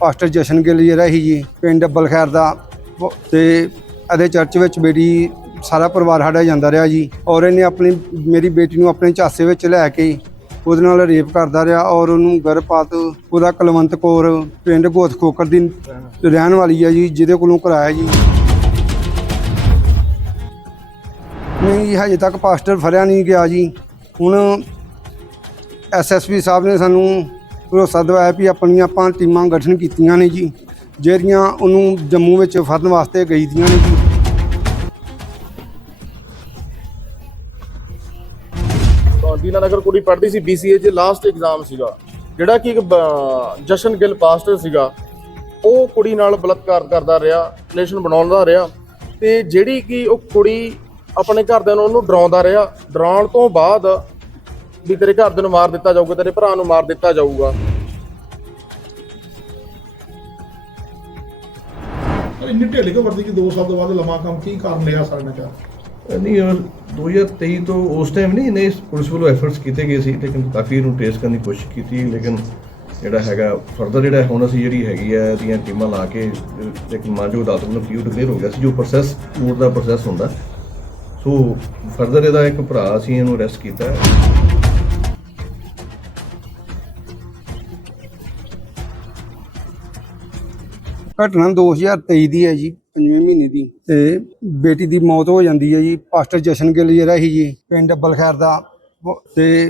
Pastor ਜਸ਼ਨ ਗਿੱਲ ਜਿਹੜਾ ਸੀ ਜੀ ਪਿੰਡ ਅੱਬਲ ਖੈਰ ਦਾ। ਉਹ- ਤੇ ਇਹਦੇ ਚਰਚ ਵਿੱਚ ਬੇਟੀ ਸਾਰਾ ਪਰਿਵਾਰ ਸਾਡਾ ਜਾਂਦਾ ਰਿਹਾ ਜੀ। ਔਰ ਇਹਨੇ ਆਪਣੀ, ਮੇਰੀ ਬੇਟੀ ਨੂੰ ਆਪਣੇ ਝਾਸੇ ਵਿੱਚ ਲੈ ਕੇ ਉਹਦੇ ਨਾਲ ਰੇਪ ਕਰਦਾ ਰਿਹਾ ਔਰ ਉਹਨੂੰ ਗਰਭਪਾਤ ਉਹਦਾ ਕੁਲਵੰਤ ਕੌਰ ਪਿੰਡ ਗੋਤ ਖੋਕਰ ਦੀ ਰਹਿਣ ਵਾਲੀ ਹੈ ਜੀ, ਜਿਹਦੇ ਕੋਲੋਂ ਕਰਾਇਆ ਜੀ। ਨਹੀਂ ਹਜੇ ਤੱਕ ਪਾਸਟਰ ਫੜਿਆ ਨਹੀਂ ਗਿਆ ਜੀ। ਹੁਣ ਐਸਐਸਪੀ ਸਾਹਿਬ ਨੇ ਸਾਨੂੰ ਭਰੋਸਾ ਦਿਵਾਇਆ ਵੀ ਆਪਣੀਆਂ ਆਪਾਂ ਟੀਮਾਂ ਗਠਨ ਕੀਤੀਆਂ ਨੇ ਜੀ, ਜਿਹੜੀਆਂ ਉਹਨੂੰ ਜੰਮੂ ਵਿੱਚ ਫੜਨ ਵਾਸਤੇ ਗਈ ਦੀਆਂ ਨੇ ਜੀ। ਦੀਨਾ ਨਗਰ ਕੁੜੀ ਪੜ੍ਹਦੀ ਸੀ BCA ਚ ਲਾਸਟ ਐਗਜ਼ਾਮ ਸੀਗਾ। ਜਿਹੜਾ ਕਿ ਇੱਕ ਜਸ਼ਨ ਗਿੱਲ ਪਾਸਟਰ ਸੀਗਾ। ਉਹ ਕੁੜੀ ਨਾਲ ਬਲਾਤਕਾਰ ਕਰਦਾ ਰਿਹਾ ਰਿਲੇਸ਼ਨ ਬਣਾਉਂਦਾ ਰਿਹਾ। ਤੇ ਜਿਹੜੀ ਕਿ ਉਹ ਕੁੜੀ ਆਪਣੇ ਘਰਦਿਆਂ ਨੂੰ ਉਹਨੂੰ ਡਰਾਉਂਦਾ ਰਿਹਾ, ਡਰਾਉਣ ਤੋਂ ਬਾਅਦ ਵੀ ਤੇਰੇ ਘਰਦਿਆਂ ਨੂੰ ਮਾਰ ਦਿੱਤਾ ਜਾਊਗਾ, ਤੇਰੇ ਭਰਾ ਨੂੰ ਮਾਰ ਦਿੱਤਾ ਜਾਊਗਾ। ਇੰਨੀ ਢਿੱਲੀ ਕੋ ਵਰਦੀ ਕਿ 2 ਸਾਲ ਤੋਂ ਬਾਅਦ ਲੰਮਾ ਕੰਮ ਕੀ ਕਾਰਨ ਲਿਆ ਸਾਡੇ ਚਾਹ ਨਹੀਂ ਉਹ 2023 ਤੋਂ ਉਸ ਟਾਈਮ ਨਹੀਂ ਇਹਨੇ ਪੁਲਿਸ ਵੱਲੋਂ ਐਫਰਟਸ ਕੀਤੇ ਗਏ ਸੀ ਲੇਕਿਨ ਕਾਫੀ ਇਹਨੂੰ ਟ੍ਰੇਸ ਕਰਨ ਦੀ ਕੋਸ਼ਿਸ਼ ਕੀਤੀ ਲੇਕਿਨ ਜਿਹੜਾ ਹੈਗਾ ਫਰਦਰ ਜਿਹੜਾ ਹੁਣ ਅਸੀਂ ਜਿਹੜੀ ਹੈਗੀ ਹੈ ਇਹਦੀਆਂ ਟੀਮਾਂ ਲਾ ਕੇ ਅਹ, ਇੱਕ ਮਾਨਯੋਗ ਅਦਾਲਤ ਨੂੰ ਕਿਉਂ ਡਿਕਲੇਅਰ ਹੋ ਗਿਆ ਸੀ ਜੋ ਪ੍ਰੋਸੈਸ ਕੋਰਟ ਦਾ ਪ੍ਰੋਸੈਸ ਹੁੰਦਾ। ਸੋ ਫਰਦਰ ਇਹਦਾ ਇੱਕ ਭਰਾ ਅਸੀਂ ਇਹਨੂੰ ਅਰੈਸਟ ਕੀਤਾ। ਘਟਨਾ 2023 ਦੀ ਹੈ ਜੀ, ਪੰਜਵੇਂ ਮਹੀਨੇ ਦੀ। ਤੇ ਬੇਟੀ ਦੀ ਮੌਤ ਹੋ ਜਾਂਦੀ ਹੈ ਜੀ, ਪਾਸਟਰ ਜਸ਼ਨ ਗਿੱਲ ਜਿਹੜਾ ਸੀ ਜੀ, ਪਿੰਡ ਅੱਬਲ ਖੈਰ ਦਾ। ਉਹ- ਤੇ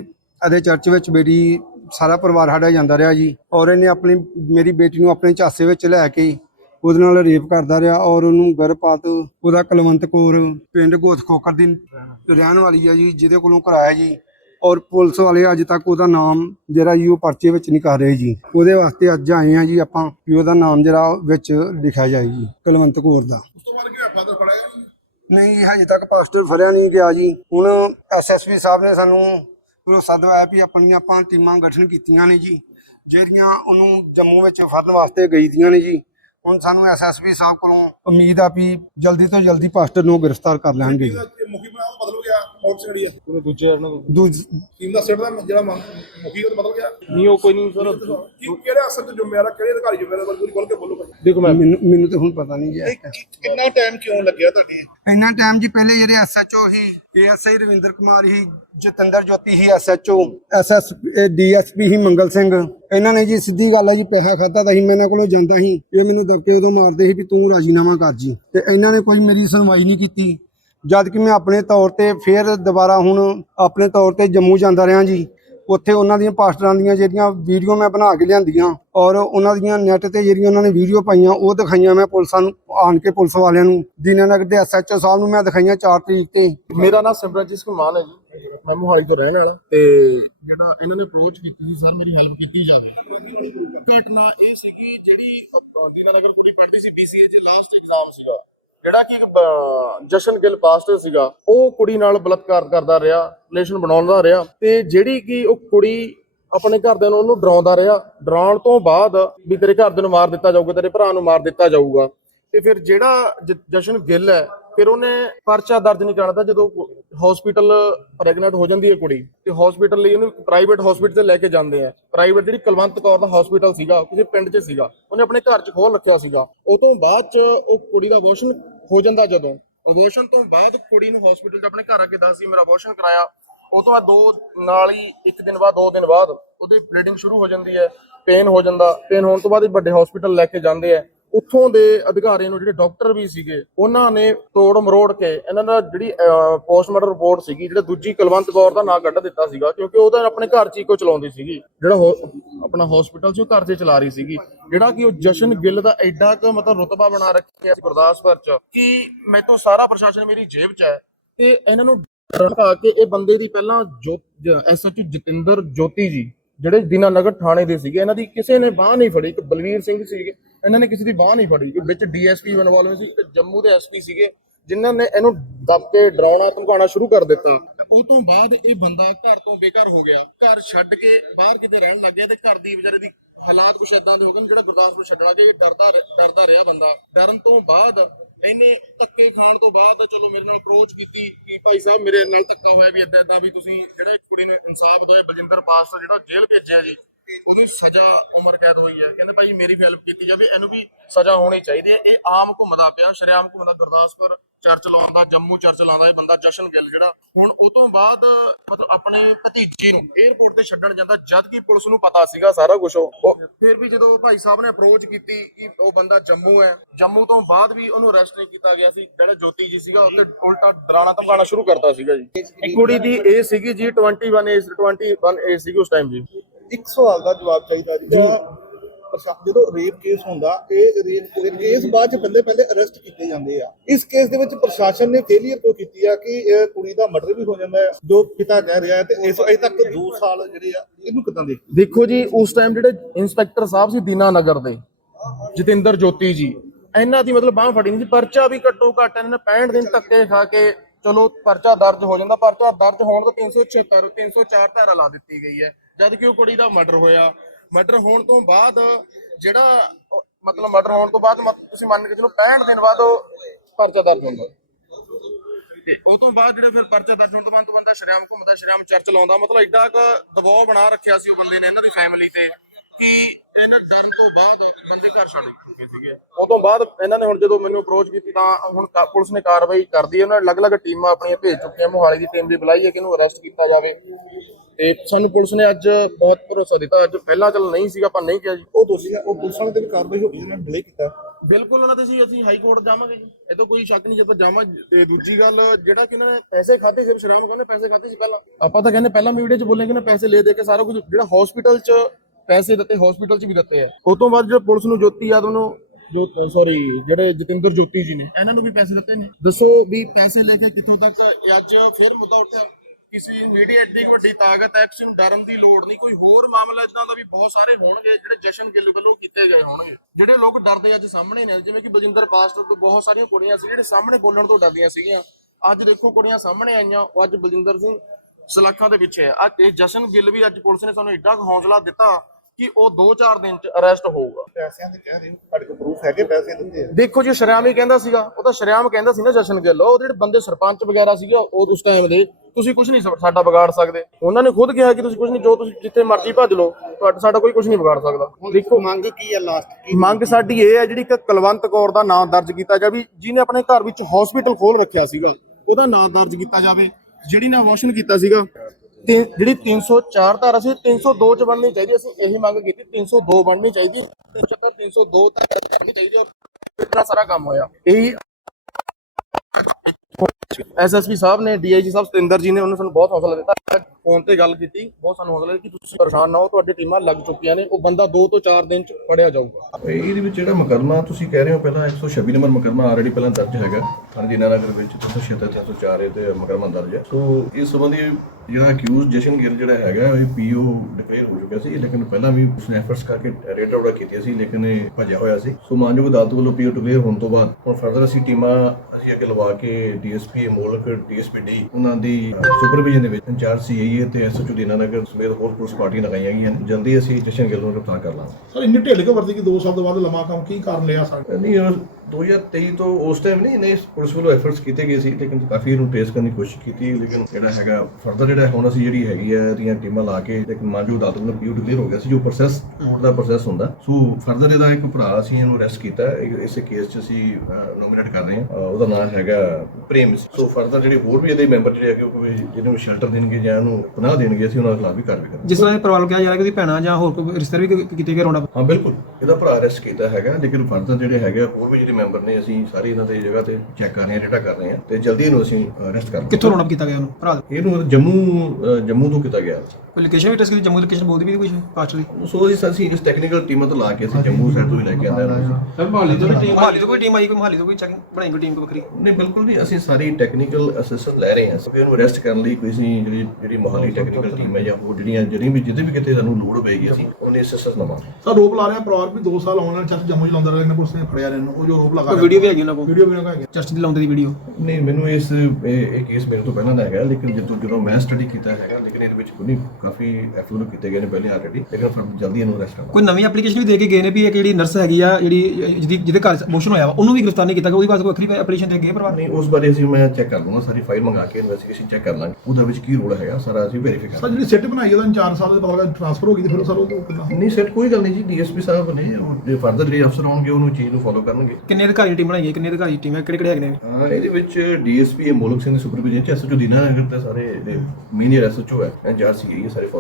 ਇਹਦੇ ਚਰਚ ਵਿੱਚ ਬੇਟੀ, ਸਾਰਾ ਪਰਿਵਾਰ ਸਾਡਾ ਜਾਂਦਾ ਰਿਹਾ ਜੀ। ਔਰ ਇਹਨੇ ਆਪਣੀ, ਮੇਰੀ ਬੇਟੀ ਨੂੰ ਆਪਣੇ ਝਾਸੇ ਵਿੱਚ ਲੈ ਕੇ ਉਹਦੇ ਨਾਲ ਰੇਪ ਕਰਦਾ ਰਿਹਾ ਔਰ ਉਹਨੂੰ ਗਰਭਪਾਤ ਉਹਦਾ ਕੁਲਵੰਤ ਕੌਰ, ਪਿੰਡ ਗੋਤ ਖੋਕਰ ਦੀ ਰਹਿਣ ਵਾਲੀ ਹੈ ਜੀ, ਜਿਹਦੇ ਕੋਲੋਂ ਕਰਾਇਆ ਜੀ। ਔਰ ਪੁਲਿਸ ਵਾਲੇ ਅੱਜ ਤੱਕ ਉਹਦਾ ਨਾਮ ਜਿਹੜਾ ਜੀ ਉਹ ਪਰਚੇ ਵਿੱਚ ਨਹੀਂ ਕਰ ਰਹੇ ਜੀ। ਉਹਦੇ ਵਾਸਤੇ ਅੱਜ ਆਏ ਆ ਜੀ ਆਪਾਂ ਵੀ ਉਹਦਾ ਨਾਮ ਜਿਹੜਾ ਵਿੱਚ ਲਿਖਿਆ ਜਾਏ ਜੀ ਕੁਲਵੰਤ ਕੌਰ ਦਾ। ਉਸ ਤੋਂ ਬਾਅਦ ਕਿਹੜਾ ਫਾਦਰ ਫੜਾਇਆ ਨਹੀਂ ਨਹੀਂ ਹਜੇ ਤੱਕ ਪਾਸਟਰ ਫੜਿਆ ਨਹੀਂ ਗਿਆ ਜੀ। ਹੁਣ ਐਸਐਸਪੀ ਸਾਹਿਬ ਨੇ ਸਾਨੂੰ ਭਰੋਸਾ ਦਿਵਾਇਆ ਵੀ ਆਪਣੀਆਂ ਆਪਾਂ ਟੀਮਾਂ ਗਠਨ ਕੀਤੀਆਂ ਨੇ ਜੀ ਜਿਹੜੀਆਂ ਉਹਨੂੰ ਜੰਮੂ ਵਿੱਚ ਫੜਨ ਵਾਸਤੇ ਗਈ ਦੀਆਂ ਨੇ ਜੀ। ਹੁਣ ਸਾਨੂੰ ਐਸਐਸਪੀ ਸਾਹਿਬ ਕੋਲੋਂ ਉਮੀਦ ਆ ਵੀ ਜਲਦੀ ਤੋਂ ਜਲਦੀ ਪਾਸਟਰ ਨੂੰ ਗ੍ਰਿਫਤਾਰ ਕਰ ਲੈਣਗੇ ਜੀ। ਮੁਖੀ ਬਣਾ ਉਹ ਬਦਲ ਗਿਆ ਫੋਰਸ ਕਿਹੜੀ ਹੈ ਉਹਨੇ ਦੂਜੇ ਨੂੰ ਦੂਜ ਟੀਮ ਦਾ ਸਿਰ ਦਾ ਜਿਹੜਾ ਮੁਖੀ ਉਹ ਬਦਲ ਗਿਆ। ਨਹੀਂ ਉਹ ਕੋਈ ਨਹੀਂ ਸਰ। ਕੀ ਕਿਹੜੇ ਅਸਲ ਤੇ ਜ਼ਿੰਮੇਵਾਰ ਆ ਕਿਹੜੇ ਅਧਿਕਾਰੀ ਜ਼ਿੰਮੇਵਾਰ ਆ ਖੋਲ ਕੇ ਬੋਲੋ ਭਾਈ। ਦੇਖੋ ਮੈਂ ਮੈਨੂੰ ਮੈਨੂੰ ਤਾਂ ਹੁਣ ਪਤਾ ਨਹੀਂ ਜੀ ਕਿੰਨਾ ਟਾਈਮ ਕਿਉਂ ਲੱਗਿਆ ਤੁਹਾਡੀ? ਇੰਨਾ ਟਾਈਮ ਜੀ ਪਹਿਲੇ ਜਿਹੜੇ ਐਸਐਚਓ ਸੀ ਏਐਸਆਈ ਰਵਿੰਦਰ ਕੁਮਾਰ ਸੀ ਜਤਿੰਦਰ ਜੋਤੀ ਸੀ ਐਸਐਚਓ ਐਸਐਸ ਡੀਐਸਪੀ ਸੀ ਮੰਗਲ ਸਿੰਘ। ਇਹਨਾਂ ਨੇ ਜੀ ਸਿੱਧੀ ਗੱਲ ਹੈ ਜੀ ਪੈਸਾ ਖਾਦਾ ਤਾਂ ਸੀ ਮੈਂ ਇਹਨਾਂ ਕੋਲੋਂ ਜਾਂਦਾ ਸੀ। ਇਹ ਮੈਨੂੰ ਦਬਕੇ ਉਦੋਂ ਮਾਰਦੇ ਸੀ ਵੀ ਤੂੰ ਰਾਜੀਨਾਮਾ ਕਰ ਜੀ। ਤੇ ਇਹਨਾਂ ਨੇ ਕੋਈ ਮੇਰੀ ਸੁਣਵਾਈ ਨਹੀਂ ਕੀਤੀ। ਜਦ ਕਿ ਮੈਂ ਆਪਣੇ ਤੌਰ ਤੇ ਫੇਰ ਦੁਬਾਰਾ ਹੁਣ ਆਪਣੇ ਤੌਰ ਤੇ ਜੰਮੂ ਜਾਂਦਾ ਰਿਹਾ ਜੀ। ਉੱਥੇ ਉਹਨਾਂ ਦੀਆਂ ਪਾਸਟਰਾਂ ਦੀਆਂ ਜਿਹੜੀਆਂ ਵੀਡੀਓ ਮੈਂ ਬਣਾ ਕੇ ਲਿਆਂਦੀਆਂ ਔਰ ਉਹਨਾਂ ਦੀਆਂ ਨੈਟ ਤੇ ਜਿਹੜੀਆਂ ਉਹਨਾਂ ਨੇ ਵੀਡੀਓ ਪਾਈਆਂ, ਉਹ ਦਿਖਾਈਆਂ ਮੈਂ ਪੁਲਿਸਾਂ ਨੂੰ, ਆਣ ਕੇ ਪੁਲਿਸ ਵਾਲਿਆਂ ਨੂੰ। ਦੀਨਾਨਗਰ ਦੇ ਐਸਐਚਓ ਸਾਹਿਬ ਨੂੰ ਮੈਂ ਦਿਖਾਈਆਂ 4 ਤਰੀਕ ਤੇ। ਮੇਰਾ ਨਾਮ ਸਿਮਰਨਜੀਤ ਸਿੰਘ ਮਾਨ ਹੈ ਜੀ। ਮੈਂ ਮੋਹਾਲੀ ਤੋਂ ਰਹਿਣ ਵਾਲਾ। ਤੇ ਜਿਹੜਾ ਇਹਨਾਂ ਨੇ ਅਪਰੋਚ ਕੀਤੀ ਸੀ ਸਰ ਮੇਰੀ ਹੈਲਪ ਕੀਤੀ ਜਾਵੇ। ਘਟਨਾ ਇਹ ਸੀਗੀ ਜਿਹੜੀ ਦੀਨਾ ਨਗਰ ਕੁੜੀ ਸੀ BCA ਚ ਲਾਸਟ ਐਗਜ਼ਾਮ ਸੀਗਾ। ਜਿਹੜਾ ਕਿ ਜਸ਼ਨ ਗਿੱਲ ਪਾਸਟਰ ਸੀਗਾ, ਉਹ ਕੁੜੀ ਨਾਲ ਬਲਾਤਕਾਰ ਕਰਦਾ ਰਿਹਾ ਰਿਲੇਸ਼ਨ ਬਣਾਉਂਦਾ ਰਿਹਾ ਤੇ ਜਿਹੜੀ ਕਿ ਉਹ ਕੁੜੀ ਆਪਣੇ ਘਰਦਿਆਂ ਨੂੰ ਉਹਨੂੰ ਡਰਾਉਂਦਾ ਰਿਹਾ, ਡਰਾਉਣ ਤੋਂ ਬਾਅਦ ਵੀ ਤੇਰੇ ਘਰਦਿਆਂ ਨੂੰ ਮਾਰ ਦਿੱਤਾ ਜਾਊਗਾ, ਤੇਰੇ ਭਰਾ ਨੂੰ ਮਾਰ ਦਿੱਤਾ ਜਾਊਗਾ। ਤੇ ਫਿਰ ਜਿਹੜਾ ਜਸ਼ਨ ਗਿੱਲ ਹੈ ਫਿਰ ਉਹਨੇ ਪਰਚਾ ਦਰਜ ਨਹੀਂ ਕਰਾਉਣਾ ਤਾਂ ਜਦੋਂ ਹਸਪੀਟਲ ਪ੍ਰੈਗਨੈਂਟ ਹੋ ਜਾਂਦੀ ਹੈ ਕੁੜੀ, ਤੇ ਹਸਪੀਟਲ ਲਈ ਉਹਨੂੰ ਪ੍ਰਾਈਵੇਟ ਹਸਪੀਟਲ ਤੇ ਲੈ ਕੇ ਜਾਂਦੇ ਆ। ਪ੍ਰਾਈਵੇਟ ਜਿਹੜੀ ਕੁਲਵੰਤ ਕੌਰ ਦਾ ਹਸਪੀਟਲ ਸੀਗਾ, ਕਿਸੇ ਪਿੰਡ 'ਚ ਸੀਗਾ, ਉਹਨੇ ਆਪਣੇ ਘਰ 'ਚ ਖੋਲ ਰੱਖਿਆ ਸੀਗਾ। ਉਹ ਤੋਂ ਬਾਅਦ 'ਚ ਉਹ ਕੁੜੀ ਦਾ ਅਬੋਰਸ਼ਨ ਹੋ ਜਾਂਦਾ ਜਦੋਂ। ਅਬੋਰਸ਼ਨ ਤੋਂ ਬਾਅਦ ਕੁੜੀ ਨੂੰ ਹਸਪੀਟਲ 'ਚ ਆਪਣੇ ਘਰ ਆ ਕੇ ਦੱਸ ਸੀ, ਮੇਰਾ ਅਬੋਰਸ਼ਨ ਕਰਾਇਆ। ਉਹ ਤੋਂ ਬਾਅਦ ਦੋ, ਨਾਲ ਹੀ ਇੱਕ ਦਿਨ ਬਾਅਦ, ਦੋ ਦਿਨ ਬਾਅਦ ਉਹਦੀ ਬਲੀਡਿੰਗ ਸ਼ੁਰੂ ਹੋ ਜਾਂਦੀ ਹੈ ਪੇਨ ਹੋ ਜਾਂਦਾ। ਪੇਨ ਹੋਣ ਤੋਂ ਬਾਅਦ ਇਹ ਵੱਡੇ ਹਸਪੀਟਲ ਲੈ ਕੇ ਜਾਂਦੇ ਆ। ਉੱਥੋਂ ਦੇ ਅਧਿਕਾਰੀਆਂ ਨੂੰ ਜਿਹੜੇ ਡਾਕਟਰ ਵੀ ਸੀਗੇ, ਉਹਨਾਂ ਨੇ ਤੋੜ ਮਰੋੜ ਕੇ ਇਹਨਾਂ ਦਾ ਜਿਹੜੀ ਪੋਸਟਮਾਰਟਮ ਰਿਪੋਰਟ ਸੀਗੀ, ਜਿਹੜਾ ਦੂਜੀ ਕੁਲਵੰਤ ਕੌਰ ਦਾ ਨਾਂ ਕੱਢ ਦਿੱਤਾ ਸੀਗਾ, ਕਿਉਂਕਿ ਉਹ ਤਾਂ ਆਪਣੇ ਘਰ 'ਚ ਹੀ ਕੋ ਚਲਾਉਂਦੀ ਸੀਗੀ। ਜਿਹੜਾ ਆਪਣਾ ਹਸਪੀਟਲ 'ਚ ਉਹ ਘਰ 'ਚ ਚਲਾ ਰਹੀ ਸੀਗੀ। ਜਿਹੜਾ ਕਿ ਉਹ ਜਸ਼ਨ ਗਿੱਲ ਦਾ ਐਡਾ ਕੁ ਮਤਲਬ ਰੁਤਬਾ ਬਣਾ ਰੱਖਿਆ ਸੀ ਗੁਰਦਾਸਪੁਰ 'ਚ ਕਿ ਮੈਥੋਂ ਸਾਰਾ ਪ੍ਰਸ਼ਾਸਨ ਮੇਰੀ ਜੇਬ 'ਚ ਹੈ ਤੇ ਇਹਨਾਂ ਨੂੰ ਡਰਾ ਕੇ ਇਹ ਬੰਦੇ ਦੀ ਪਹਿਲਾਂ ਐਸਐਚਓ ਜਤਿੰਦਰ ਜੋਤੀ ਜੀ, ਜਿਹੜੇ ਦੀਨਾ ਨਗਰ ਥਾਣੇ ਦੇ ਸੀਗੇ, ਇਹਨਾਂ ਦੀ ਕਿਸੇ ਨੇ ਬਾਹ ਨਹੀਂ ਫੜੀ, ਇੱਕ ਬਲਵੀਰ ਸਿੰਘ ਸੀਗੇ। ਇਹਨਾਂ ਨੇ ਕਿਸੇ ਦੀ ਬਾਹ ਨਹੀਂ ਫੜੀ। ਕਿ ਵਿੱਚ ਡੀਐਸਪੀ ਇਨਵੋਲਵ ਸੀ ਤੇ ਜੰਮੂ ਦੇ ਐਸਪੀ ਸੀਗੇ, ਜਿਨ੍ਹਾਂ ਨੇ ਇਹਨੂੰ ਦੱਬ ਕੇ ਡਰਾਉਣਾ, ਧਮਕਾਉਣਾ ਸ਼ੁਰੂ ਕਰ ਦਿੱਤਾ। ਉਹ ਤੋਂ ਬਾਅਦ ਇਹ ਬੰਦਾ ਘਰ ਤੋਂ ਬੇਘਰ ਹੋ ਗਿਆ। ਘਰ ਛੱਡ ਕੇ ਬਾਹਰ ਕਿਤੇ ਰਹਿਣ ਲੱਗੇ ਤੇ ਘਰ ਦੀ ਵਿਚਾਰੇ ਦੀ ਹਾਲਾਤ ਕੁਛ ਏਦਾਂ ਦੇ ਹੋ ਗਏ ਜਿਹੜਾ ਗੁਰਦਾਸਪੁਰ ਛੱਡਣਾ ਕਿ ਇਹ ਡਰਦਾ ਡਰਦਾ ਰਿਹਾ ਬੰਦਾ। ਡਰਨ ਤੋਂ ਬਾਅਦ ਇਹਨੇ ਧੱਕੇ ਖਾਣ ਤੋਂ ਬਾਅਦ ਚਲੋ ਮੇਰੇ ਨਾਲ ਅਪਰੋਚ ਕੀਤੀ ਕਿ ਭਾਈ ਸਾਹਿਬ ਮੇਰੇ ਨਾਲ ਧੱਕਾ ਹੋਇਆ ਵੀ ਏਦਾਂ ਏਦਾਂ ਵੀ ਤੁਸੀਂ ਜਿਹੜਾ ਇੱਕ ਕੁੜੀ ਨੂੰ ਇਨਸਾਫ ਦਿਓ ਬਲਜਿੰਦਰ ਪਾਸਟਰ ਜਿਹੜਾ ਜੇਲ੍ਹ ਭੇਜਿਆ ਜੀ। ਉਹਨੂੰ ਸਜ਼ਾ ਉਮਰ ਕੈਦ ਹੋਈ ਹੈ। ਕਹਿੰਦੇ ਭਾਈ ਮੇਰੀ ਵੀ ਹੈਲਪ ਕੀਤੀ ਜਾਵੇ, ਇਹਨੂੰ ਵੀ ਸਜ਼ਾ ਹੋਣੀ ਚਾਹੀਦੀ ਹੈ। ਇਹ ਆਮ ਘੁੰਮਦਾ ਪਿਆ, ਸ਼ਰੇਆਮ ਘੁੰਮਦਾ, ਗੁਰਦਾਸਪੁਰ ਚਰਚ ਲਾਉਂਦਾ, ਜੰਮੂ ਚਰਚ ਲਾਉਂਦਾ ਇਹ ਬੰਦਾ, ਜਸ਼ਨ ਗਿੱਲ ਜਿਹੜਾ। ਹੁਣ ਉਹ ਤੋਂ ਬਾਅਦ ਮਤਲਬ ਆਪਣੇ ਭਤੀਜੇ ਨੂੰ 에ਅਰਪੋਰਟ ਤੇ ਛੱਡਣ ਜਾਂਦਾ, ਜਦ ਕਿ ਪੁਲਿਸ ਨੂੰ ਪਤਾ ਸੀਗਾ ਸਾਰਾ ਕੁਝ ਉਹ। ਫਿਰ ਵੀ ਜਦੋਂ ਭਾਈ ਸਾਹਿਬ ਨੇ ਅਪਰੋਚ ਕੀਤੀ ਕਿ ਉਹ ਬੰਦਾ ਜੰਮੂ ਹੈ, ਜੰਮੂ ਤੋਂ ਬਾਅਦ ਵੀ ਉਹਨੂੰ ਅਰੈਸਟ ਨਹੀਂ ਕੀਤਾ ਗਿਆ ਸੀ। ਜਿਹੜਾ ਜੋਤੀ ਜੀ ਸੀਗਾ ਉਹ ਤੇ ਉਲਟਾ ਡਰਾਣਾ ਧਮਕਾਉਣਾ ਸ਼ੁਰੂ ਕਰਤਾ ਸੀਗਾ ਜੀ। ਕੁੜੀ ਦੀ ਏਜ ਸੀਗੀ ਜੀ 21 ਏਜ 21 ਏਜ ਸੀਗੀ ਉਸ ਟਾਈਮ ਜੀ। ਇੱਕ ਸਵਾਲ ਦਾ ਜਵਾਬ ਚਾਹੀਦਾ ਜੀ। ਜਦੋਂ ਰੇਪ ਕੇਸ ਹੁੰਦਾ ਇਹ ਰੇਪ ਦੇ ਕੇਸ ਬਾਅਦ ਚ ਬੰਦੇ ਪਹਿਲੇ ਅਰੈਸਟ ਕੀਤੇ ਜਾਂਦੇ ਆ। ਇਸ ਕੇਸ ਦੇ ਵਿੱਚ ਪ੍ਰਸ਼ਾਸਨ ਨੇ ਫੇਲਿਅਰ ਕਿਉਂ ਕੀਤੀ ਆ ਕਿ ਇਹ ਕੁੜੀ ਦਾ ਮਰਡਰ ਵੀ ਹੋ ਜਾਂਦਾ ਹੈ? ਜੋ ਪਿਤਾ ਕਹਿ ਰਿਹਾ ਹੈ ਤੇ ਇਸ ਅਜੇ ਤੱਕ 2 ਸਾਲ ਜਿਹੜੇ ਆ ਇਹਨੂੰ ਕਿਦਾਂ ਦੇਖ ਦੇਖੋ ਜੀ ਉਸ ਟਾਈਮ ਜਿਹੜੇ ਇੰਸਪੈਕਟਰ ਸਾਹਿਬ ਸੀ ਦੀਨਾ ਨਗਰ ਦੇ ਜਤਿੰਦਰ ਜੋਤੀ ਜੀ ਇਹਨਾਂ ਦੀ ਮਤਲਬ ਬਾਹ ਫੜੀ ਨਹੀਂ ਸੀ ਪਰਚਾ ਵੀ ਘੱਟੋ ਘੱਟ ਇਹਨਾਂ ਨੇ 65 ਦਿਨ ਧੱਕੇ ਖਾ ਕੇ ਚਲੋ ਪਰਚਾ ਦਰਜ ਹੋ ਜਾਂਦਾ ਪਰਚਾ ਦਰਜ ਹੋਣ ਤੋਂ 376 304 ਧਾਰਾ ਲਾ ਦਿੱਤੀ ਗਈ ਹੈ। ਜਦ ਕਿ ਉਹ ਕੁੜੀ ਦਾ ਮਰਡਰ ਹੋਇਆ। ਮਰਡਰ ਹੋਣ ਤੋਂ ਬਾਅਦ ਜਿਹੜਾ, ਮਤਲਬ ਮਰਡਰ ਹੋਣ ਤੋਂ ਬਾਅਦ ਤੁਸੀਂ ਮੰਨ ਕੇ ਚਲੋ 65 ਦਿਨ ਬਾਅਦ ਉਹ ਪਰਚਾ ਦਰਜ ਹੁੰਦਾ। ਤੇ ਉਹ ਤੋਂ ਬਾਅਦ ਜਿਹੜਾ ਫਿਰ ਪਰਚਾ ਦਰਜ ਹੋਣ ਤੋਂ ਬਾਅਦ ਬੰਦਾ ਸ਼ਰਿਆਮ ਘੁੰਮਦਾ, ਸ਼ਰਿਆਮ ਚਰਚ ਲਾਉਂਦਾ। ਮਤਲਬ ਐਡਾ ਕੁ ਦਬਾਅ ਬਣਾ ਰੱਖਿਆ ਸੀ ਉਹ ਬੰਦੇ ਨੇ ਇਹਨਾਂ ਦੀ ਫੈਮਿਲੀ ਤੇ ਕਿ ਤੋਂ ਬਾਅਦ ਬੰਦੇ ਘਰ ਛੱਡ ਚੁੱਕੇ ਸੀਗੇ। ਉਹ ਤੋਂ ਬਾਅਦ ਇਹਨਾਂ ਨੇ ਹੁਣ ਜਦੋਂ ਮੈਨੂੰ ਅਪਰੋਚ ਕੀਤੀ ਤਾਂ ਹੁਣ ਕਾ- ਪੁਲਿਸ ਨੇ ਕਾਰਵਾਈ ਕਰਦੀ ਹੈ ਉਹਨਾਂ ਨੇ ਅਲੱਗ-ਅਲੱਗ ਟੀਮਾਂ ਆਪਣੀਆਂ ਭੇਜ ਚੁੱਕੀਆਂ। ਮੋਹਾਲੀ ਦੀ ਟੀਮ ਵੀ ਬੁਲਾਈ ਹੈ ਕਿ ਇਹਨੂੰ ਅਰੈਸਟ ਕੀਤਾ ਜਾਵੇ। ਤੇ ਸਾਨੂੰ ਪੁਲਿਸ ਨੇ ਅੱਜ ਬਹੁਤ ਭਰੋਸਾ ਦਿੱਤਾ। ਅੱਜ ਪਹਿਲਾਂ ਚੱਲ ਨਹੀਂ ਸੀਗਾ ਪਰ ਨਹੀਂ ਕਿਹਾ ਜੀ। ਉਹ ਦੋਸ਼ੀ ਆ ਉਹ ਪੁਲਿਸ ਵਾਲੇ ਤੇ ਵੀ ਕਾਰਵਾਈ ਹੋ ਗਈ ਜਿਹਨਾਂ ਨੇ ਡਿਲੇ ਕੀਤਾ। ਬਿਲਕੁਲ ਉਹਨਾਂ ਤੇ ਸੀ ਅਸੀਂ ਹਾਈ ਕੋਰਟ ਜਾਵਾਂਗੇ ਜੀ। ਇਹ ਤਾਂ ਕੋਈ ਸ਼ੱਕ ਨਹੀਂ ਜੇ ਆਪਾਂ ਜਾਵਾਂ ਤੇ ਦੂਜੀ ਗੱਲ ਜਿਹੜਾ ਕਿ ਉਹਨਾਂ ਨੇ ਪੈਸੇ ਖਾਦੇ ਸੀ ਸ਼ਰਾਮ ਕਹਿੰਦੇ ਪੈਸੇ ਖਾਦੇ ਸੀ ਪਹਿਲਾਂ। ਆਪਾਂ ਤਾਂ ਕਹਿੰਦੇ ਪਹਿਲਾਂ ਵੀਡੀਓ 'ਚ ਬੋਲੇ ਕਿ ਨਾ ਪੈਸੇ ਲੈ ਦੇ ਕੇ ਸਾਰਾ ਕੁਝ ਜਿਹੜਾ ਹਸਪੀਟਲ 'ਚ ਪੈਸੇ ਦਿੱਤੇ ਹਸਪੀਟਲ 'ਚ ਵੀ ਦਿੱਤੇ ਆ। ਉਸ ਤੋਂ ਬਾਅਦ ਜਿਹੜਾ ਪੁਲਿਸ ਨੂੰ ਜੋਤੀ ਯਾਦਵ ਨੂੰ ਜੋ ਸੌਰੀ ਜਿਹੜੇ ਜਤਿੰਦਰ ਜੋਤੀ ਜੀ ਨੇ ਇਹਨਾਂ ਨੂੰ ਵੀ ਪੈਸੇ ਦਿੱਤੇ ਨੇ। ਦੱਸੋ ਵੀ ਪੈਸੇ ਲੈ ਕੇ ਕਿੱਥੋਂ ਤੱਕ ਅੱਜ ਫਿਰ ਮੁੱਦਾ ਉੱਠਿਆ। ਕਿਸੇ ਮੀਡੀਆ ਕੁ ਵੱਡੀ ਤਾਕਤ ਹੈ ਕਿਸੇ ਨੂੰ ਡਰਨ ਦੀ ਲੋੜ ਨਹੀਂ। ਕੋਈ ਹੋਰ ਮਾਮਲਾ ਇਦਾਂ ਦਾ ਵੀ ਬਹੁਤ ਸਾਰੇ ਹੋਣਗੇ ਜਿਹੜੇ ਜਸ਼ਨ ਗਿੱਲ ਵੱਲੋਂ ਕੀਤੇ ਗਏ ਹੋਣਗੇ। ਜਿਹੜੇ ਲੋਕ ਡਰਦੇ ਅੱਜ ਸਾਹਮਣੇ ਨੇ ਜਿਵੇਂ ਕਿ ਬਲਜਿੰਦਰ ਪਾਸਟਰ ਤੋਂ ਬਹੁਤ ਸਾਰੀਆਂ ਕੁੜੀਆਂ ਸੀ ਜਿਹੜੇ ਸਾਹਮਣੇ ਬੋਲਣ ਤੋਂ ਡਰਦੀਆਂ ਸੀਗੀਆਂ। ਅੱਜ ਦੇਖੋ ਕੁੜੀਆਂ ਸਾਹਮਣੇ ਆਈਆਂ ਉਹ ਅੱਜ ਬਲਜਿੰਦਰ ਸਿੰਘ ਸਲਾਖਾਂ ਦੇ ਪਿੱਛੇ ਹੈ ਅੱਜ ਇਹ ਜਸ਼ਨ ਗਿੱਲ ਵੀ ਅੱਜ ਪੁਲਿਸ ਨੇ ਸਾਨੂੰ ਏਡਾ ਕੁ ਹੌਸਲਾ ਦਿੱਤਾ ਕਿ ਉਹ 2-4 ਦਿਨ ਚ ਅਰੈਸਟ ਹੋਊਗਾ। ਪੈਸਿਆਂ ਦੇ ਕਹਿ ਰਹੇ ਹੋ ਤੁਹਾਡੇ ਕੋਲ ਪ੍ਰੂਫ ਹੈਗੇ ਪੈਸੇ ਦਿੱਤੇ ਆ? ਦੇਖੋ ਜੀ ਸ਼ਰਿਆਮ ਹੀ ਕਹਿੰਦਾ ਸੀਗਾ ਉਹ ਤਾਂ ਸ਼ਰਿਆਮ ਕਹਿੰਦਾ ਸੀ ਨਾ ਜਸ਼ਨ ਗਿੱਲ ਉਹ ਜਿਹੜੇ ਬੰਦੇ ਸਰਪੰਚ ਵਗੈਰਾ ਸੀਗੇ ਉਹ ਉਸ ਟਾਈਮ ਦੇ ਤੁਸੀਂ ਕੁਝ ਨਹੀਂ ਸਾਡਾ ਵਿਗਾੜ ਸਕਦੇ। ਉਹਨਾਂ ਨੇ ਖੁਦ ਕਿਹਾ ਕਿ ਤੁਸੀਂ ਕੁਝ ਨਹੀਂ ਜੋ ਤੁਸੀਂ ਜਿੱਥੇ ਮਰਜ਼ੀ ਭੱਜ ਲਓ ਤੁਹਾਡਾ ਸਾਡਾ ਕੋਈ ਕੁਝ ਨਹੀਂ ਵਿਗਾੜ ਸਕਦਾ। ਦੇਖੋ ਮੰਗ ਕੀ ਹੈ ਲਾਸਟ ਮੰਗ ਸਾਡੀ ਇਹ ਹੈ ਜਿਹੜੀ ਕਿ ਕੁਲਵੰਤ ਕੌਰ ਦਾ ਨਾਮ ਦਰਜ ਕੀਤਾ ਜਾਵੇ ਜਿਹਨੇ ਆਪਣੇ ਘਰ ਵਿੱਚ ਹਸਪੀਟਲ ਖੋਲ ਰੱਖਿਆ ਸੀਗਾ ਉਹਦਾ ਨਾਮ ਦਰਜ ਕੀਤਾ ਜਾਵੇ ਜਿਹੜੀ ਨੇ ਅਬੋਰਸ਼ਨ ਕੀਤਾ ਸੀਗਾ ਤੇ ਜਿਹੜੀ 304 ਧਾਰਾ ਸੀ 302 ਚ ਬਣਨੀ ਚਾਹੀਦੀ, ਅਸੀਂ ਇਹੀ ਮੰਗ ਕੀਤੀ 302 ਬਣਨੀ ਚਾਹੀਦੀ। 302 ਧਾਰਾ ਬਣਨੀ ਚਾਹੀਦੀ ਇਤਨਾ ਸਾਰਾ ਕੰਮ ਹੋਇਆ। ਇਹੀ ਐਸਐਸਪੀ ਸਾਹਿਬ ਨੇ ਡੀਆਈਜੀ ਸਾਹਿਬ, ਸਤਿੰਦਰ ਜੀ ਨੇ, ਉਹਨਾਂ ਸਾਨੂੰ ਬਹੁਤ ਹੌਸਲਾ ਦਿੱਤਾ। ਫੋਨ ਤੇ ਗੱਲ ਕੀਤੀ, ਬਹੁਤ ਸਾਨੂੰ ਹੌਸਲਾ ਕਿ ਤੁਸੀਂ ਪਰੇਸ਼ਾਨ ਨਾ ਹੋ, ਤੁਹਾਡੀ ਟੀਮਾਂ ਲੱਗ ਚੁੱਕੀਆਂ ਨੇ, ਉਹ ਬੰਦਾ 2 ਤੋਂ 4 ਦਿਨ ਚ ਫੜਿਆ ਜਾਊਗਾ। ਇਹਦੇ ਵਿੱਚ ਜਿਹੜਾ ਮੁਕੱਦਮਾ ਤੁਸੀਂ ਕਹਿ ਰਹੇ ਹੋ, ਪਹਿਲਾਂ 126 ਨੰਬਰ ਮੁਕੱਦਮਾ ਆਲਰੇਡੀ ਪਹਿਲਾਂ ਦਰਜ ਹੈਗਾ ਥਾਣੇ ਦੀਨਾਨਗਰ ਵਿੱਚ 376 304 ਤੇ ਮੁਕੱਦਮਾ ਦਰਜ ਹੈ। ਸੋ ਇਸ ਸੰਬੰਧੀ ਜਿਹੜਾ ਅਕਿਊਜ਼ ਜਸ਼ਨ ਗਿੱਲ ਜਿਹੜਾ ਹੈਗਾ, ਇਹ ਪੀਓ ਡਿਕਲੇਅਰ ਹੋ ਚੁੱਕਿਆ ਸੀ, ਲੇਕਿਨ ਪਹਿਲਾਂ ਵੀ ਉਸਨੇ ਐਫਰਟਸ ਕਰਕੇ ਰੇਡ ਆਊਟ ਕੀਤੀਆਂ ਸੀ, ਲੇਕਿਨ ਇਹ ਭੱਜਿਆ ਹੋਇਆ ਸੀ। ਸੋ ਮਾਨਯੋਗ ਅਦਾਲਤ ਵੱਲੋਂ ਪੀਓ ਡਿਕਲੇਅਰ ਹੋਣ ਤੋਂ ਬਾਅਦ ਹੁਣ ਫਰਦਰ ਅਸੀਂ ਟੀਮਾਂ ਅਸੀਂ ਅੱਗੇ ਲਵਾ ਕੇ ਡੀਐਸਪੀ ਮੋਲਕ, ਡੀਐਸਪੀ ਡੀ ਉਹਨਾਂ ਦੀ ਸੁਪਰਵਿਜ਼ਨ ਦੇ ਵਿੱਚ, ਇੰਚਾਰਜ ਸੀਆਈਏ ਤੇ ਐਸਐਚਓ ਦੀਨਾਨਗਰ ਸਮੇਤ ਹੋਰ ਪੁਲਿਸ ਪਾਰਟੀਆਂ ਲਗਾਈਆਂ ਗਈਆਂ ਨੇ। ਜਲਦੀ ਅਸੀਂ ਜਸ਼ਨ ਗਿੱਲ ਨੂੰ ਗ੍ਰਿਫਤਾਰ ਕਰ ਲਾਂਗੇ। ਸਰ ਇੰਨੀ ਢਿੱਲ ਕੇ ਵਰਤੀ ਕਿ 2 ਸਾਲ ਤੋਂ ਬਾਅਦ ਲੰਮਾ ਕੰਮ ਕੀ ਕਾਰਨ ਲਿਆ ਸਰ? ਨਹੀਂ ਉਹ 2023 ਤੋਂ ਉਸ ਟਾਈਮ ਨਹੀਂ ਨਹੀਂ ਪੁਲਿਸ ਵੱਲੋਂ ਐਫਰਟਸ ਕੀਤੇ ਗਏ ਸੀ ਲੇਕਿਨ ਕਾਫੀ ਇਹਨੂੰ ਟ੍ਰੇਸ ਕਰਨ ਦੀ ਕੋਸ਼ਿਸ਼ ਕੀਤੀ ਲੇਕਿਨ ਜਿਹੜਾ ਹੈਗਾ ਫਰਦਰ ਜਿਹੜਾ ਹੁਣ ਅਸੀਂ ਜਿਹੜੀ ਹੈਗੀ ਹੈ ਇਹਦੀਆਂ ਟੀਮਾਂ ਲਾ ਕੇ ਲੇਕਿਨ ਮਾਨਜੋ ਅਦਾਲਤ ਵੱਲੋਂ ਪੀਓ ਡਿਕਲੇਅਰ ਹੋ ਗਿਆ ਸੀ ਜੋ ਪ੍ਰੋਸੈਸ ਕੋਰਟ ਦਾ ਪ੍ਰੋਸੈਸ ਹੁੰਦਾ ਸੋ ਫਰਦਰ ਇਹਦਾ ਇੱਕ ਭਰਾ ਅਸੀਂ ਇਹਨੂੰ ਅਰੈਸਟ ਕੀਤਾ ਇਸੇ ਕੇਸ 'ਚ ਅਸੀਂ ਨੋਮੀਨੇਟ ਕਰ ਰਹੇ ਹਾਂ ਉਹਦਾ ਨਾਮ ਹੈਗਾ ਪ੍ਰੇਮ ਸੋ। ਫਰਦਰ ਜਿਹੜੇ ਹੋਰ ਵੀ ਇਹਦੇ ਮੈਂਬਰ ਜਿਹੜੇ ਹੈਗੇ ਉਹ ਜਿਹਨੂੰ ਸ਼ੈਲਟਰ ਦੇਣਗੇ ਜਾਂ ਉਹਨੂੰ ਪਨਾਹ ਦੇਣਗੇ ਅਸੀਂ ਉਹਨਾਂ ਖਿਲਾਫ ਵੀ ਕਾਰਵਾਈ ਕਰਾਂਗੇ। ਜਿਸ ਤਰ੍ਹਾਂ ਇਹ ਪਰਿਵਾਰ ਨੂੰ ਕਿਹਾ ਜਾ ਰਿਹਾ ਕਿ ਉਹਦੀ ਭੈਣਾਂ ਜਾਂ ਹੋਰ ਕੋਈ ਰਿਸ਼ਤੇਦਾਰ ਵੀ ਕੀਤੇ ਗਏ ਰੌਂਡਾ ਹਾਂ ਬਿਲਕੁਲ। ਇਹਦਾ ਭਰਾ ਅਰੈਸਟ ਕੀਤਾ ਹੈਗਾ ਲੇਕਿਨ ਫਰਦਰ ਜਿਹੜੇ ਹੈਗੇ ਹੋਰ ਵੀ ਜਿਹੜੇ ਮੈਂਬਰ ਨੇ ਅਸੀਂ ਸਾਰੇ ਇਹਨਾਂ ਦੇ ਜਗ੍ਹਾ ਤੇ ਚੈੱਕ ਕਰ ਰਹੇ ਹਾਂ ਡੇਟਾ ਕਰ ਰਹੇ ਹਾਂ ਤੇ ਜਲਦੀ ਇਹਨੂੰ ਅਸੀਂ ਅਰੈਸਟ ਕਰ ਕਿੱਥੋਂ ਰੌਂਡਾ ਕੀਤਾ ਗਿਆ ਉਹਨੂੰ? ਭਰਾ? ਇਹਨੂੰ ਜੰਮੂ ਅ, ਜੰਮੂ ਤੋਂ ਕੀਤਾ ਗਿਆ। ਕੋਈ ਲੋਕੇਸ਼ਨ ਵੀ ਟੈਸਟ ਕੀਤੀ ਜੰਮੂ ਲੋਕੇਸ਼ਨ ਬੋਲਦੀ ਵੀ ਕੁਝ ਪਾਸਟਰ ਦੀ ਸੋ ਅਸੀਂ ਅਸੀਂ ਇਸ ਟੈਕਨੀਕਲ ਟੀਮਾਂ ਤੋਂ ਲਾ ਕੇ ਅਸੀਂ ਜੰਮੂ ਸਾਈਡ ਤੋਂ ਹੀ ਲੈ ਕੇ ਆਂਦੇ ਹਾਂ। ਸਰ ਮਹਾਲੀ ਤੋਂ ਵੀ ਟੀਮ ਮਹਾਲੀ ਤੋਂ ਕੋਈ ਟੀਮ ਆਈ ਕੋਈ ਮਹਾਲੀ ਤੋਂ ਕੋਈ ਚੈੱਕ ਬਣਾਈ ਕੋਈ ਟੀਮ ਕੋਈ ਵੱਖਰੀ? ਨਹੀਂ ਬਿਲਕੁਲ ਨਹੀਂ ਅਸੀਂ ਸਾਰੀ ਟੈਕਨੀਕਲ ਅਸਿਸਟੈਂਸ ਲੈ ਰਹੇ ਹਾਂ। ਸੋ ਇਹਨੂੰ ਅਰੈਸਟ ਕਰਨ ਲਈ ਕੋਈ ਅਸੀਂ ਜਿਹੜੀ ਜਿਹੜੀ ਮੋਹਾਲੀ ਟੈਕਨੀਕਲ ਟੀਮ ਹੈ ਜਾਂ ਹੋਰ ਜਿਹੜੀਆਂ ਜਿਹੜੀਆਂ ਵੀ ਜਿੱਦੇ ਵੀ ਕਿਤੇ ਸਾਨੂੰ ਲੋੜ ਹੋਏਗੀ ਅਸੀਂ ਉਹਨੇ ਅਸਿਸਟੈਂਸ ਲਵਾਂਗੇ। ਸਰ ਰੋਪ ਲਾ ਰਿਹਾ ਪਰਿਵਾਰ ਵੀ 2 ਸਾਲ ਆਨਲਾਈਨ ਚਰਚ ਜੰਮੂ ਚ ਲਾਉਂਦਾ ਰਿਹਾ ਪੁਲਿਸ ਨੇ ਫੜਿਆ ਰਿਹਾ ਇਹਨੂੰ ਉਹ ਜੋ ਰੋਪ ਲਗਾ ਕੋਈ ਵੀਡੀਓ ਵੀ ਹੈਗੀ ਉਹਨਾਂ ਕੋਲ? ਵੀਡੀਓ ਵੀ ਲਗਾ ਗਿਆ ਚਰਚ ਦੀ ਲਾਉਂਦੇ ਦੀ ਵੀਡੀਓ ਨਹੀਂ ਮੈਨੂੰ ਇਸ ਇਹ ਇਹ ਕੇਸ ਮੇਰੇ ਤੋਂ ਪਹਿਲਾਂ ਦਾ ਹੈਗਾ ਲੇਕਿਨ ਜਦੋਂ ਜਦੋਂ ਮੈਂ ਸਟੱਡੀ ਕੀਤਾ ਹੈਗਾ ਲੇਕਿਨ ਇਹਦੇ ਵਿੱਚ ਕੋਈ ਨਹੀਂ ਕਾਫੀ ਐਫਲੂ ਕੀਤੇ ਗਏ ਨੇ ਪਹਿਲੇ ਆਲਰੇਡੀ ਲੇਕਿਨ ਫਿਰ ਜਲਦੀ ਇਹਨੂੰ ਅਰੈਸਟ ਕਰਾਂਗੇ ਕੋਈ ਨਵੀਂ ਐਪਲੀਕੇਸ਼ਨ ਵੀ ਦੇ ਕੇ ਗਏ ਨੇ ਵੀ ਇੱਕ ਜਿਹੜੀ ਨਰਸ ਹੈਗੀ ਆ ਜਿਹੜੀ ਜਿਹਦੀ ਜਿਹਦੇ ਘਰ ਮੋਸ਼ਨ ਹੋਇਆ ਵਾ ਉਹਨੂੰ ਵੀ ਗ੍ਰਿਫਤਾਰ ਨਹੀਂ ਕੀਤਾ ਗਿਆ ਉਹਦੀ ਵਾਸਤੇ ਕੋਈ ਵੱਖਰੀ ਐਪਲੀਕੇਸ਼ਨ ਦੇ ਕੇ ਗਏ ਪਰਿਵਾਰ? ਨਹੀਂ ਉਸ ਬਾਰੇ ਅਸੀਂ ਮੈਂ ਚੈੱਕ ਕਰ ਲੂੰਗਾ ਸਾਰੀ ਫਾਈਲ ਮੰਗਾ ਕੇ ਇਨਵੈਸਟੀਗੇਸ਼ਨ ਚੈੱਕ ਕਰ ਲਾਂਗੇ ਉਹਦੇ ਵਿੱਚ ਕੀ ਰੋਲ ਹੈਗਾ ਸਾਰਾ ਅਸੀਂ ਵੈਰੀਫਾਈ ਕਰ ਸਰ ਜਿਹੜੀ ਸਿੱਟ ਬਣਾਈ ਉਹਦਾ 4 ਸਾਲ ਦੇ ਪਤਾ ਲੱਗਾ ਟ੍ਰਾਂਸਫਰ ਹੋ ਗਈ ਤੇ ਫਿਰ ਸਰ ਉਹ ਕਿੱਦਾਂ? ਨਹੀਂ ਸਰ ਕੋਈ ਗੱਲ ਨਹੀਂ ਜੀ ਡੀਐਸਪੀ ਸਾਹਿਬ ਨੇ ਉਹ ਫਰਦਰ ਜਿਹੜੇ ਅਫਸਰ ਆਉਣਗੇ ਉਹਨੂੰ ਚੀਜ਼ ਨੂੰ ਫੋਲੋ ਕਰਨਗੇ। ਕਿੰਨੇ ਅਧਿਕਾਰੀ ਟੀਮ ਬਣਾਈ ਹੈ ਕਿੰਨੇ ਅਧਿਕਾਰੀ ਟੀਮ ਹੈ ਕਿਹੜੇ ਕਿਹੜੇ ਹੈਗੇ ਨੇ? ਹਾਂ ਇਹਦੇ ਵਿੱਚ ਡੀਐਸਪੀ ਮੋਲਕ ਸਿੰਘ ਦੇ ਸੁਪਰਵਾਈਜ਼ਰ ਚ ਐਸਐਚਓ ਦੀਨਾ ਨਗਰ ਤੇ ਸਾਰੇ ਮੇਨ ਐਸਐਚਓ ਹੈ ਐਨਆਰਸੀ ਇਹ ਸਾਰੇ follow